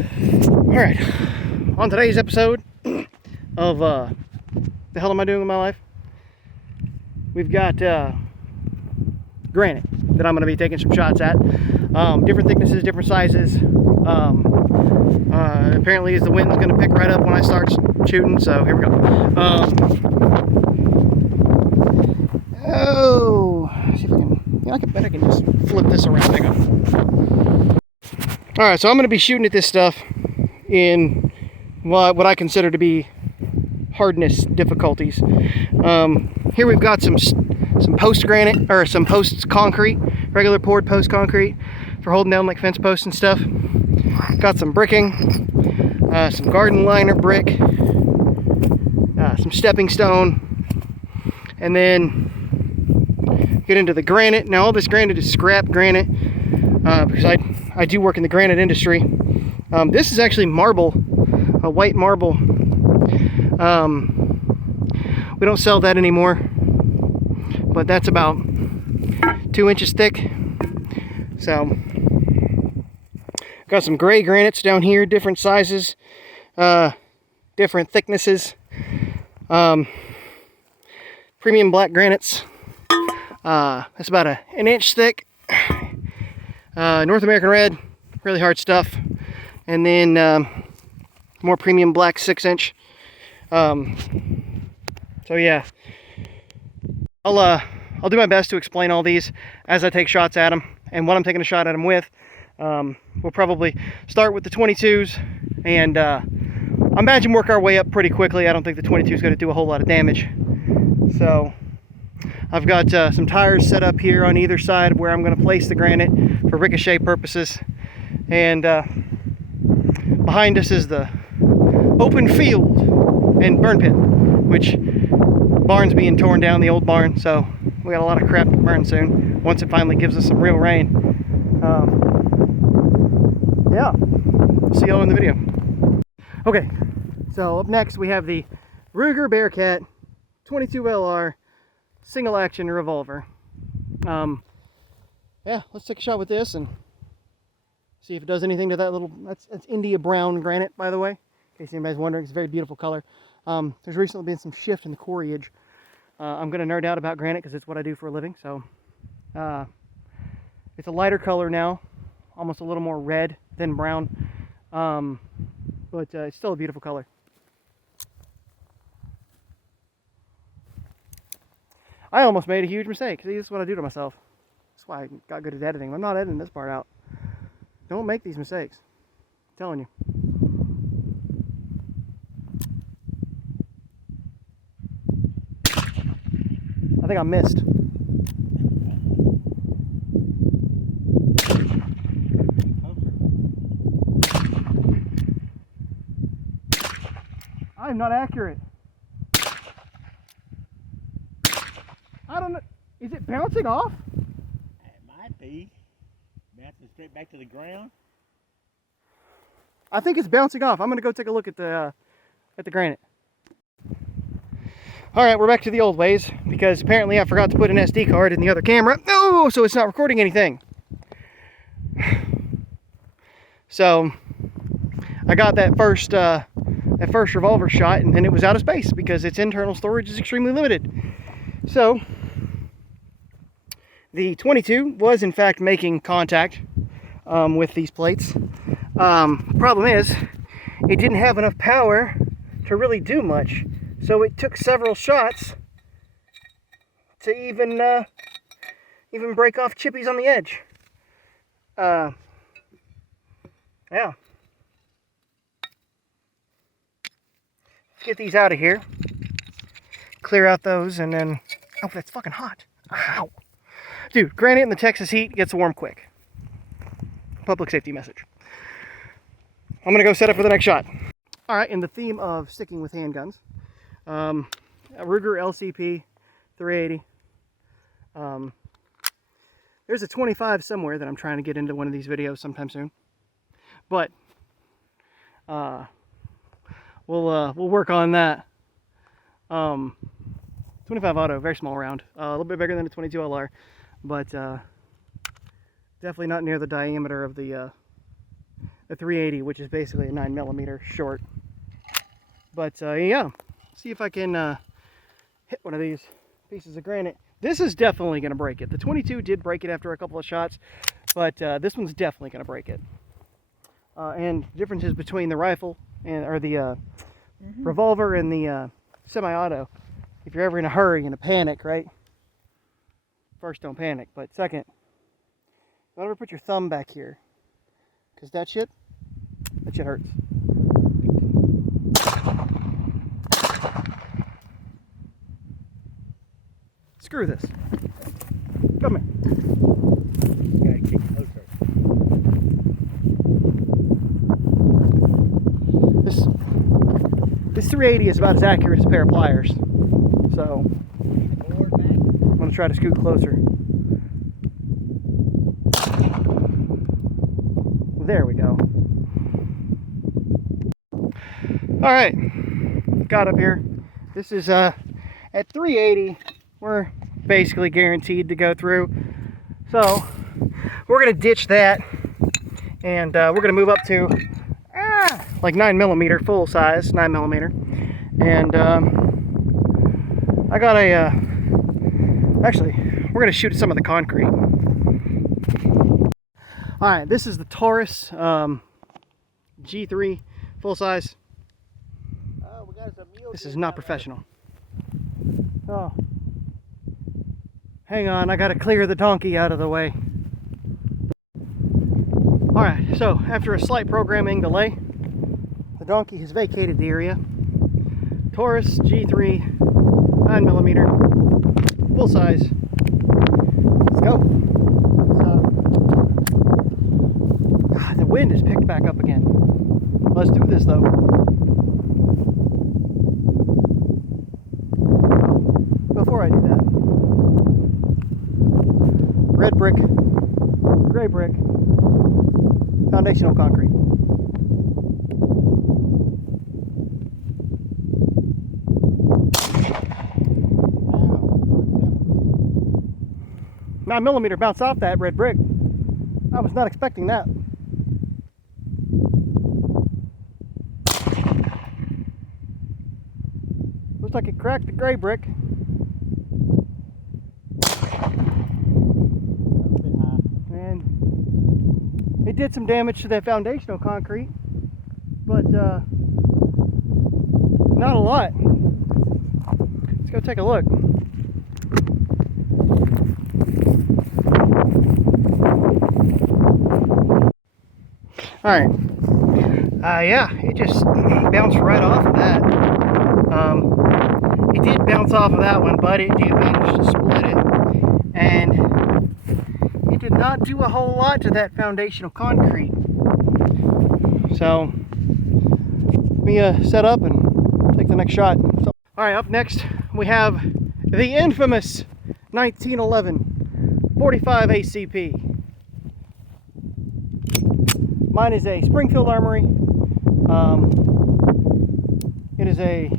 Alright, on today's episode of the hell am I doing with my life? We've got granite that I'm going to be taking some shots at. Different thicknesses, different sizes. Apparently the wind's going to pick right up when I start shooting, so here we go. See if I can, I bet I can just flip this around. Hang on. Alright, so I'm going to be shooting at this stuff in what I consider to be hardness difficulties. Here we've got some post granite, or some post concrete, regular poured post concrete for holding down like fence posts and stuff. Got some bricking, some garden liner brick, some stepping stone, and then get into the granite. Now all this granite is scrap granite because I do work in the granite industry. This is actually marble, a white marble. We don't sell that anymore, but that's about 2 inches thick. So got some gray granites down here, different sizes, different thicknesses. Premium black granites. That's about an inch thick. North American red, really hard stuff. And then more premium black 6-inch. So yeah, I'll do my best to explain all these as I take shots at them and what I'm taking a shot at them with. We'll probably start with the 22s and I imagine work our way up pretty quickly. I don't think the 22 is going to do a whole lot of damage. So I've got some tires set up here on either side where I'm going to place the granite for ricochet purposes. And behind us is the open field and burn pit, which barn's being torn down, the old barn, so we got a lot of crap to burn soon once it finally gives us some real rain. Yeah, see y'all in the video. Okay, so up next we have the Ruger Bearcat 22 LR single action revolver. Yeah, let's take a shot with this and see if it does anything to that little, that's India brown granite, by the way, in case anybody's wondering. It's a very beautiful color. There's recently been some shift in the quarryage. I'm going to nerd out about granite because it's what I do for a living. So it's a lighter color now, almost a little more red than brown, but it's still a beautiful color. I almost made a huge mistake. See, this is what I do to myself. That's why I got good at editing. I'm not editing this part out. Don't make these mistakes. I'm telling you. I think I missed. I'm not accurate. I don't know. Is it bouncing off? It might be. Bouncing straight back to the ground. I think it's bouncing off. I'm going to go take a look at the granite. Alright, we're back to the old ways, because apparently I forgot to put an SD card in the other camera. Oh, so it's not recording anything. So, I got that first revolver shot, and then it was out of space, because its internal storage is extremely limited. So, the 22 was in fact making contact with these plates. Problem is, it didn't have enough power to really do much. So it took several shots to even break off chippies on the edge. Yeah. Let's get these out of here. Clear out those and then... Oh, that's fucking hot. Ow. Dude, granite in the Texas heat gets warm quick. Public safety message. I'm gonna go set up for the next shot. Alright, in the theme of sticking with handguns, a Ruger LCP 380. There's a 25 somewhere that I'm trying to get into one of these videos sometime soon. But we'll work on that. 25 auto, very small round, a little bit bigger than a 22 LR, but definitely not near the diameter of the a 380, which is basically a 9mm short. But yeah, see if I can hit one of these pieces of granite. This is definitely going to break it. The 22 did break it after a couple of shots, but this one's definitely going to break it. And differences between the rifle and or the revolver and the semi-auto. If you're ever in a hurry and a panic, right? First, don't panic, but second, don't ever put your thumb back here, because that shit hurts. Screw this. Come here. You gotta kick closer. This 380 is about as accurate as a pair of pliers. So I'm gonna try to scoot closer. There we go. All right, got up here. This is at 380. We're basically guaranteed to go through. So we're gonna ditch that, and we're gonna move up to like 9mm, full size 9mm. And I got a actually, we're gonna shoot some of the concrete. All right, this is the Taurus G3 full size. Oh, we got some mule This deer is not down professional. Oh, hang on, I gotta clear the donkey out of the way. All right, so after a slight programming delay, the donkey has vacated the area. Taurus G3 9mm full size. Let's go. So, God, the wind has picked back up again. Let's do this though. Before I do that, red brick, gray brick, foundational concrete. Wow. 9mm bounced off that red brick. I was not expecting that. Looks like it cracked the gray brick. And it did some damage to that foundational concrete, but not a lot. Let's go take a look. All right. Yeah, it just bounced right off of that. It did bounce off of that one, but it did manage to split it. And it did not do a whole lot to that foundational concrete. So, let me set up and take the next shot. So, all right, up next we have the infamous 1911 45 ACP. Mine is a Springfield Armory. It is a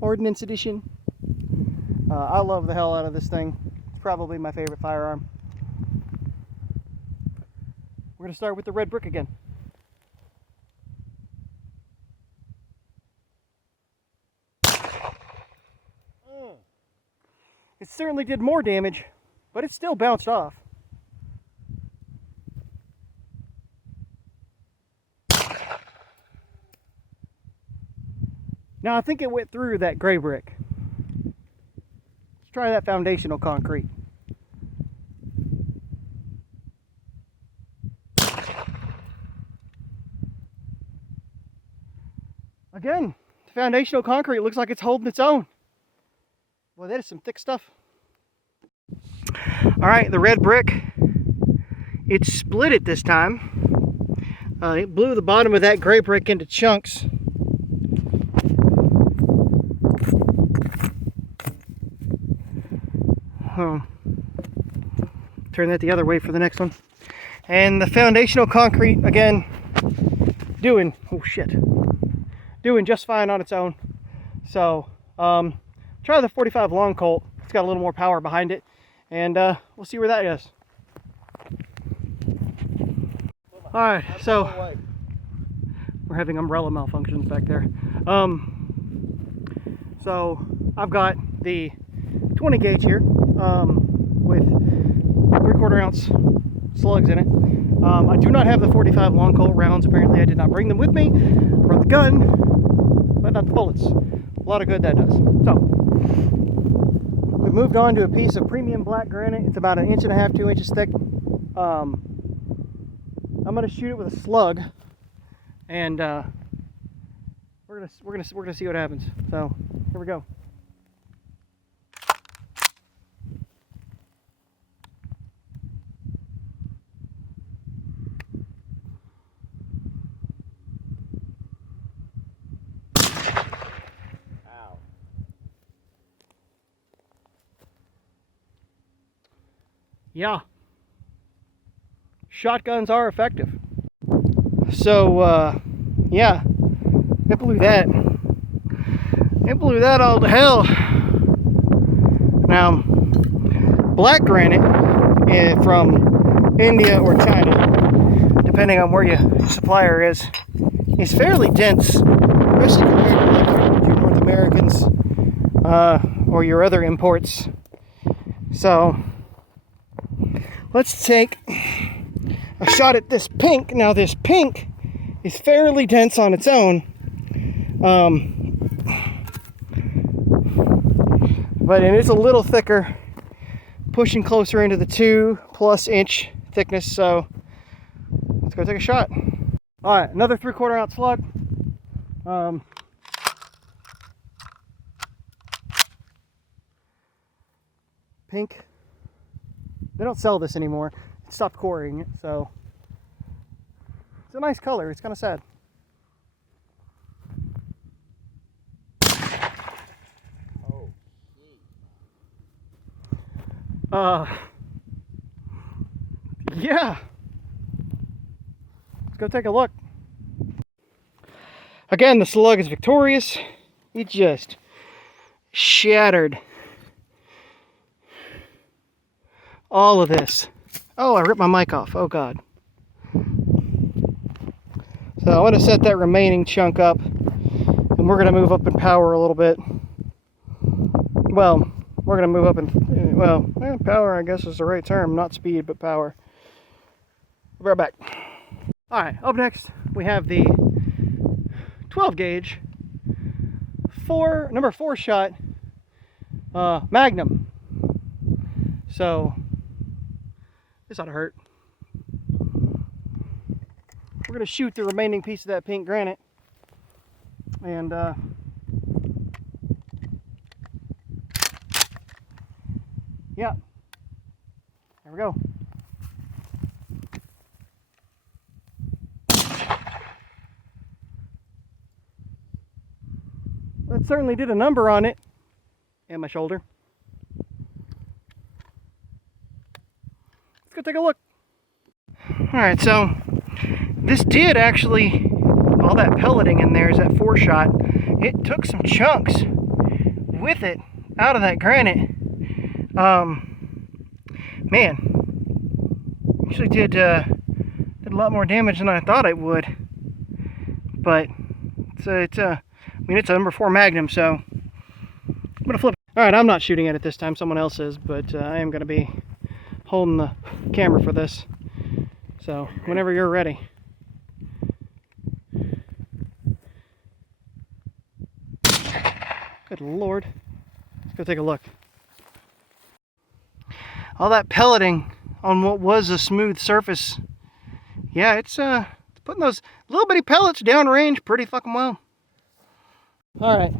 Ordnance Edition. I love the hell out of this thing. It's probably my favorite firearm. We're going to start with the red brick again. It certainly did more damage, but it still bounced off. Now I think it went through that gray brick. Let's try that foundational concrete. Again, the foundational concrete looks like it's holding its own. Boy, that is some thick stuff. All right, the red brick, it split it this time. It blew the bottom of that gray brick into chunks. Turn that the other way for the next one. And the foundational concrete, again, doing just fine on its own. So, try the 45 long Colt. It's got a little more power behind it. And we'll see where that goes. Put my All right, so we're having umbrella malfunctions back there. So I've got the 20 gauge here with 3/4 ounce slugs in it. I do not have the 45 long Colt rounds. Apparently I did not bring them with me. I brought the gun, but not the bullets. A lot of good that does. So we've moved on to a piece of premium black granite. It's about 1.5 to 2 inches thick. I'm gonna shoot it with a slug, and we're gonna see what happens. So here we go. Ow. Yeah, shotguns are effective. So yeah, it blew that. It blew that all to hell. Now, black granite from India or China, depending on where your supplier is fairly dense, especially compared to like your North Americans or your other imports. So let's take a shot at this pink. Now this pink is fairly dense on its own, but it is a little thicker, pushing closer into the 2+ inch thickness. So let's go take a shot. All right, another 3/4 ounce slug. Pink. They don't sell this anymore. It stopped quarrying it, so it's a nice color. It's kind of sad. Oh, Yeah. Let's go take a look. Again, the slug is victorious. It just shattered all of this. Oh, I ripped my mic off. Oh, God. So I'm going to set that remaining chunk up, and we're going to move up in power a little bit. Well, we're going to move up in, well, power, I guess is the right term. Not speed, but power. Be right back. All right, up next, we have the 12 gauge, number 4 shot Magnum. So this ought to hurt. We're gonna shoot the remaining piece of that pink granite, and yeah, there we go. That certainly did a number on it and my shoulder. Let's go take a look. All right, so this did actually, all that pelleting in there is that 4 shot. It took some chunks with it out of that granite. Man, actually did a lot more damage than I thought it would. But it's a number 4 Magnum, so I'm gonna flip. All right, I'm not shooting at it this time. Someone else is, but I am gonna be holding the camera for this. So whenever you're ready. Good Lord. Let's go take a look. All that pelleting on what was a smooth surface. Yeah, it's putting those little bitty pellets downrange pretty fucking well. All right,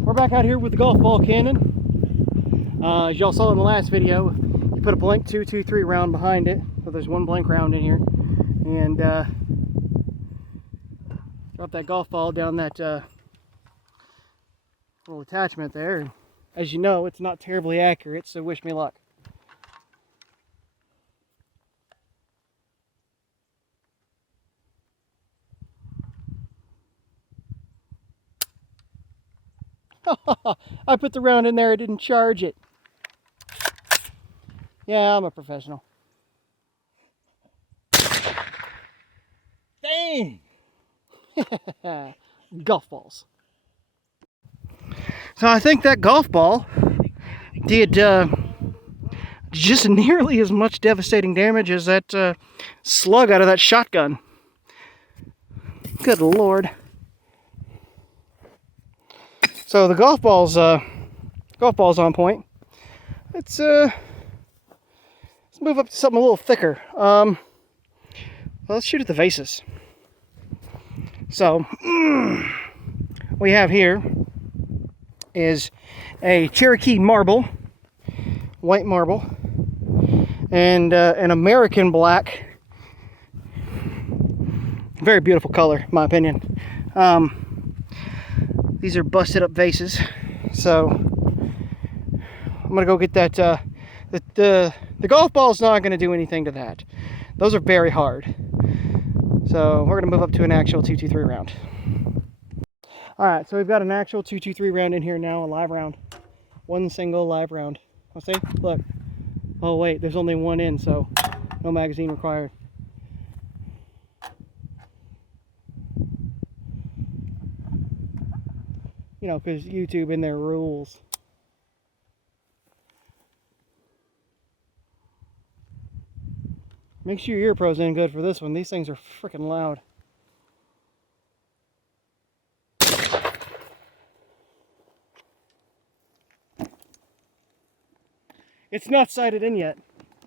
we're back out here with the golf ball cannon. As y'all saw in the last video, you put a blank .223 round behind it. So there's 1 blank round in here. And drop that golf ball down that little attachment there. As you know, it's not terribly accurate, so wish me luck. I put the round in there, I didn't charge it. Yeah, I'm a professional. Golf balls. So I think that golf ball did just nearly as much devastating damage as that slug out of that shotgun. Good Lord. So the golf ball's on point. Let's move up to something a little thicker. Well, let's shoot at the vases. So we have here is a Cherokee marble, white marble, and an American black. Very beautiful color, in my opinion. These are busted up vases, so I'm gonna go get that. The golf ball is not gonna do anything to that. Those are very hard. So we're gonna move up to an actual 223 round. All right, so we've got an actual 223 round in here now, a live round. One single live round. I'll see, look. Oh wait, there's only one in, so no magazine required. You know, because YouTube and their rules. Make sure your ear pro's in good for this one. These things are freaking loud. It's not sighted in yet.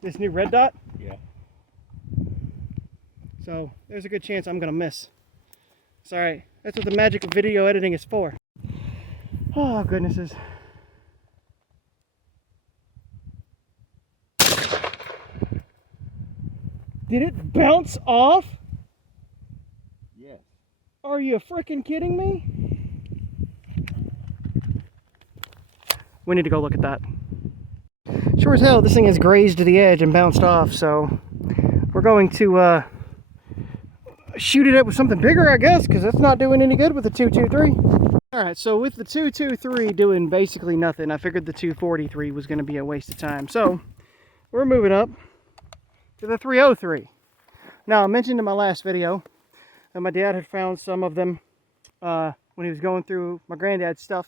This new red dot. Yeah. So there's a good chance I'm gonna miss. It's alright. That's what the magic of video editing is for. Oh goodnesses. Did it bounce off? Yes. Are you freaking kidding me? We need to go look at that. Sure as hell, this thing has grazed to the edge and bounced off, so we're going to shoot it up with something bigger, I guess, because it's not doing any good with the 223. Alright, so with the 223 doing basically nothing, I figured the 243 was going to be a waste of time. So, we're moving up to the 303. Now, I mentioned in my last video that my dad had found some of them when he was going through my granddad's stuff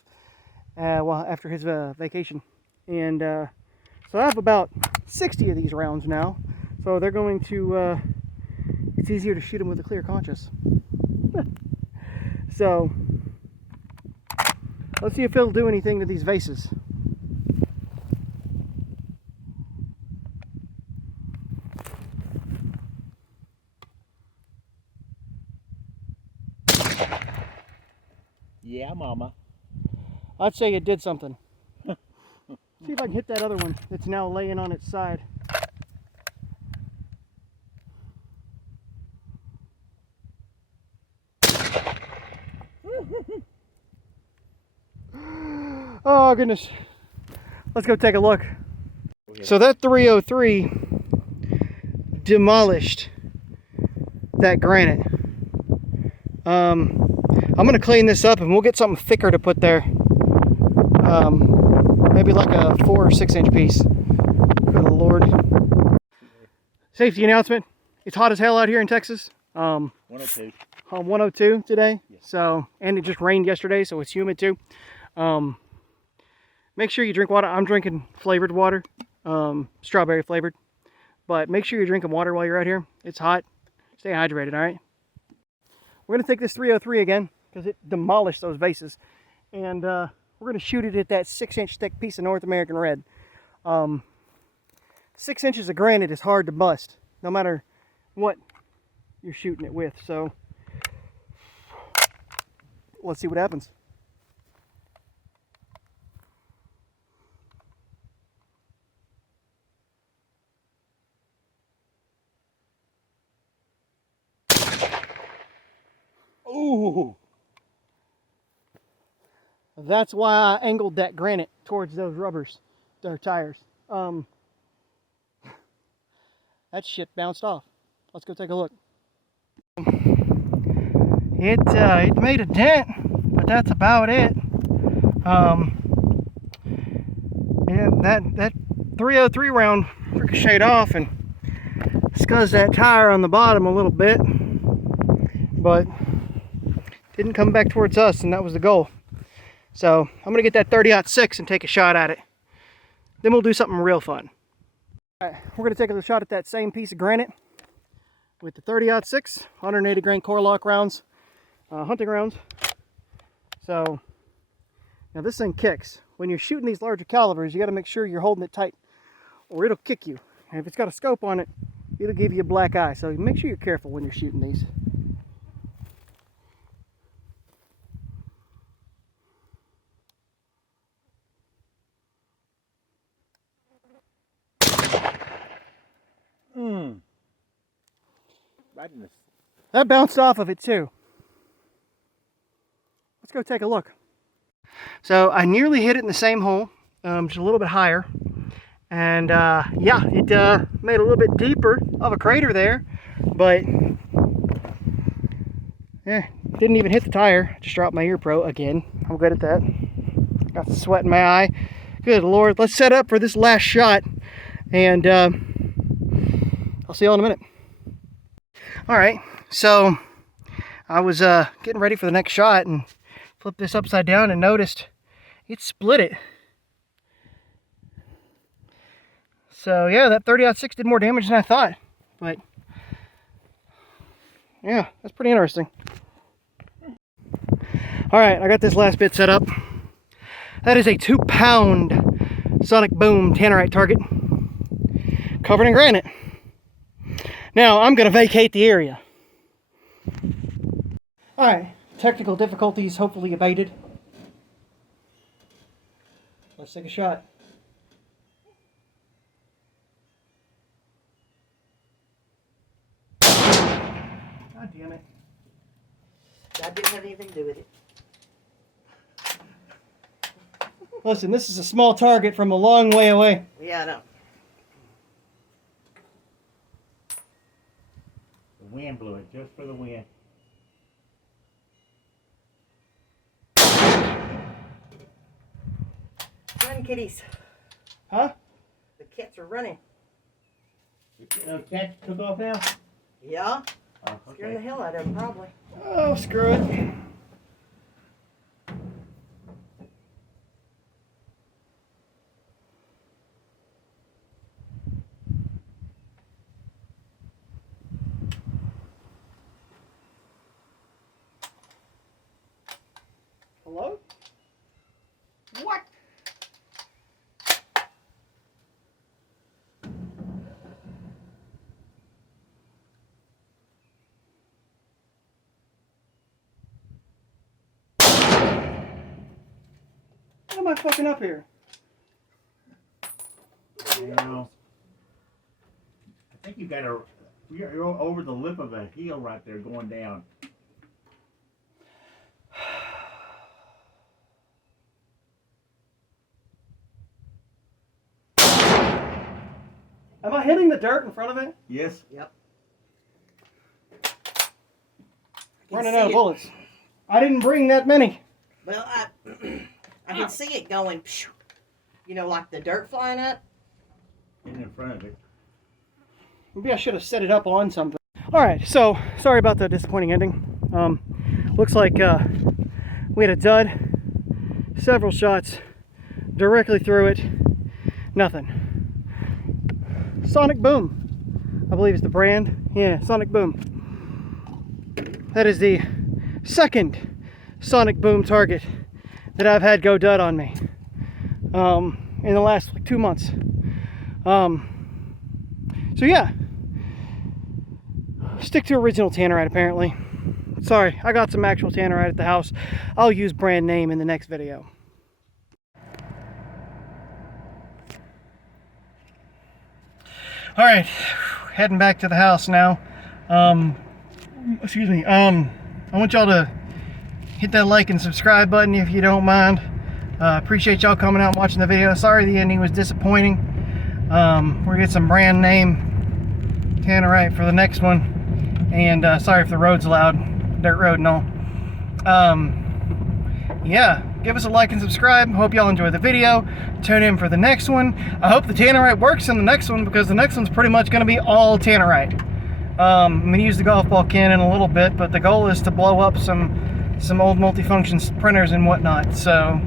well, after his vacation. And so I have about 60 of these rounds now. So they're going to, it's easier to shoot them with a clear conscience. So, let's see if it'll do anything to these vases. Yeah, mama. I'd say it did something. See if I can hit that other one that's now laying on its side. Oh goodness. Let's go take a look. So that 303 demolished that granite. I'm gonna clean this up and we'll get something thicker to put there. Maybe like a 4 or 6 inch piece. Good Lord. Safety announcement. It's hot as hell out here in Texas. 102. 102 today. Yes. So, and it just rained yesterday, so it's humid too. Make sure you drink water. I'm drinking flavored water, strawberry flavored. But make sure you're drinking water while you're out here. It's hot. Stay hydrated, all right? We're going to take this 303 again because it demolished those vases. And we're going to shoot it at that 6 inch thick piece of North American red. 6 inches of granite is hard to bust, no matter what you're shooting it with. So let's see what happens. Ooh. That's why I angled that granite towards those rubbers, their tires. That shit bounced off. Let's go take a look. It made a dent, but that's about it. And that 303 round ricocheted off and scuzzed that tire on the bottom a little bit, but didn't come back towards us, and that was the goal. So I'm gonna get that 30-06 and take a shot at it. Then we'll do something real fun. All right, we're gonna take a shot at that same piece of granite with the 30-06, 180 grain core lock rounds, hunting rounds. So now this thing kicks. When you're shooting these larger calibers, you got to make sure you're holding it tight, or it'll kick you. And if it's got a scope on it, it'll give you a black eye. So make sure you're careful when you're shooting these. Right in the... That bounced off of it too. Let's go take a look. So I nearly hit it in the same hole, just a little bit higher. And yeah, it made a little bit deeper of a crater there, but yeah, didn't even hit the tire. Just dropped my ear pro again. I'm good at that. Got the sweat in my eye. Good Lord. Let's set up for this last shot, and I'll see you all in a minute. All right, so I was getting ready for the next shot and flipped this upside down and noticed it split it. So yeah, that 30-06 did more damage than I thought, but yeah, that's pretty interesting. All right, I got this last bit set up. That is a 2-pound Sonic Boom Tannerite target covered in granite. Now I'm gonna vacate the area. All right, technical difficulties hopefully abated. Let's take a shot. God damn it. That didn't have anything to do with it. Listen, this is a small target from a long way away. Yeah, I know. The wind blew it, just for the wind. Run, kitties. Huh? The cats are running. The cat took off now? Yeah? Oh, Scaring the okay. hell out of them, probably. Oh, screw it. Hello? What? What am I fucking up here? No. I think you got a... You're over the lip of a hill right there going down. Am I hitting the dirt in front of it? Yes. Yep. Running out of bullets. I didn't bring that many. Well, I can see it going, you know, like the dirt flying up. In front of it. Maybe I should have set it up on something. Alright, so sorry about the disappointing ending. Looks like we had a dud. Several shots directly through it. Nothing. Sonic Boom, I believe is the brand. Yeah, Sonic Boom. That is the second Sonic Boom target that I've had go dud on me in the last 2 months. So yeah, stick to original tannerite apparently. Sorry, I got some actual tannerite at the house. I'll use brand name in the next video. All right, heading back to the house now. Excuse me. I want y'all to hit that like and subscribe button if you don't mind. Appreciate y'all coming out and watching the video. Sorry the ending was disappointing. We're gonna get some brand name tannerite for the next one. And sorry if the road's loud, dirt road and all. Yeah, give us a like and subscribe. Hope y'all enjoy the video. Tune in for the next one. I hope the tannerite works in the next one, because the next one's pretty much going to be all tannerite. I'm going to use the golf ball cannon a little bit, but the goal is to blow up some some old multifunction printers and whatnot. So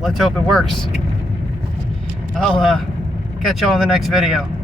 let's hope it works. I'll catch y'all in the next video.